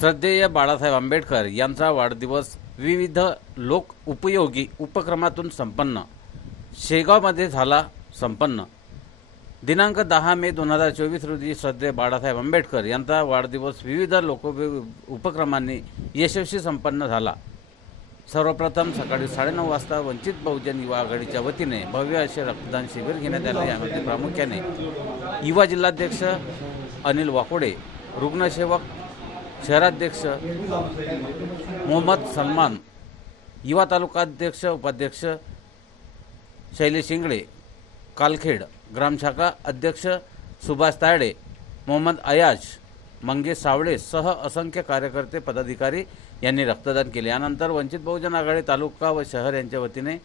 श्रद्धेय बाळासाहेब आंबेडकर यांचा वाढदिवस विविध लोक उपयोगी उपक्रमातून संपन्न शेगावमध्ये झाला संपन्न। दिनांक 10 मे 2024 रोजी श्रद्धेय बाळासाहेब आंबेडकर यांचा वाढदिवस विविध लोकोपयोगी उपक्रमांनी यशस्वी संपन्न झाला। सर्वप्रथम सकाळी 9:30 वाजता वंचित बहुजन युवा आघाडीच्या वतीने भव्य असे रक्तदान शिबिर घेण्यात आले। यामध्ये प्रामुख्याने युवा जिल्हाध्यक्ष अनिल वाकोडे, रुग्णसेवक शहराध्यक्ष मोहम्मद सलमान, युवा तालुकाध्यक्ष उपाध्यक्ष शैलेश इंगळे, कालखेड ग्रामशाखा अध्यक्ष सुभाष तायडे, मोहम्मद अयाज, मंगेश सावळे सह असंख्य कार्यकर्ते पदाधिकारी यांनी रक्तदान केले। यानंतर वंचित बहुजन आघाडी तालुका व शहर यांच्या वतीने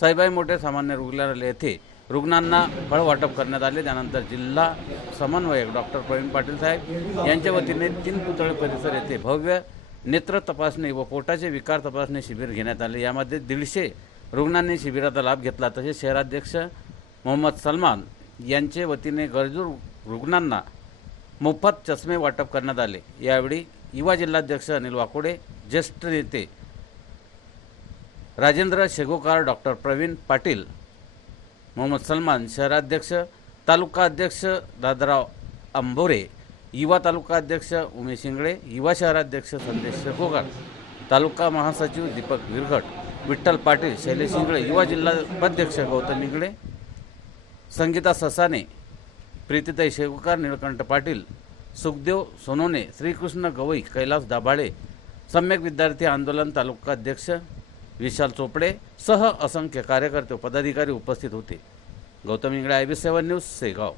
साईबाई मोठे सामान्य रुग्णालय येथे रुग्णांना फळ वाटप करण्यात आले। त्यानंतर जिल्हा समन्वयक डॉक्टर प्रवीण पाटील साहेब यांच्या वतीने 3 पुतळे परिसर येथे भव्य नेत्र तपासणी व पोटाचे विकार तपासणी शिबिर घेण्यात आले। यामध्ये 150 रुग्णांनी शिबिराचा लाभ घेतला। तसेच शहराध्यक्ष मोहम्मद सलमान यांचे वतीने गरजू रुग्णांना मोफत चष्मे वाटप करण्यात आले। यावेळी युवा जिल्हाध्यक्ष अनिल वाकोडे, ज्येष्ठ नेते राजेंद्र शेगोकार, डॉक्टर प्रवीण पाटील, मोहम्मद सलमान, शहराध्यक्ष तालुका अध्यक्ष दादराव अंबोरे, युवा तालुका अध्यक्ष उमेश इंगळे, युवा शहराध्यक्ष संदेश शेगोकार, तालुका महासचिव दीपक विरघट, विठ्ठल पाटील, शैलेश इंगळे, युवा जिल्हा उपाध्यक्ष गौतम इंगळे, संगीता ससाने, प्रीतीताई शेगोकार, निळकंठ पाटील, सुखदेव सोनोने, श्रीकृष्ण गवई, कैलास दाभाळे, सम्यक विद्यार्थी आंदोलन तालुका अध्यक्ष विशाल चोपडे सह असंख्य कार्यकर्ते व पदाधिकारी उपस्थित होते। Gautam Ingale, IB7 news, Shegaon.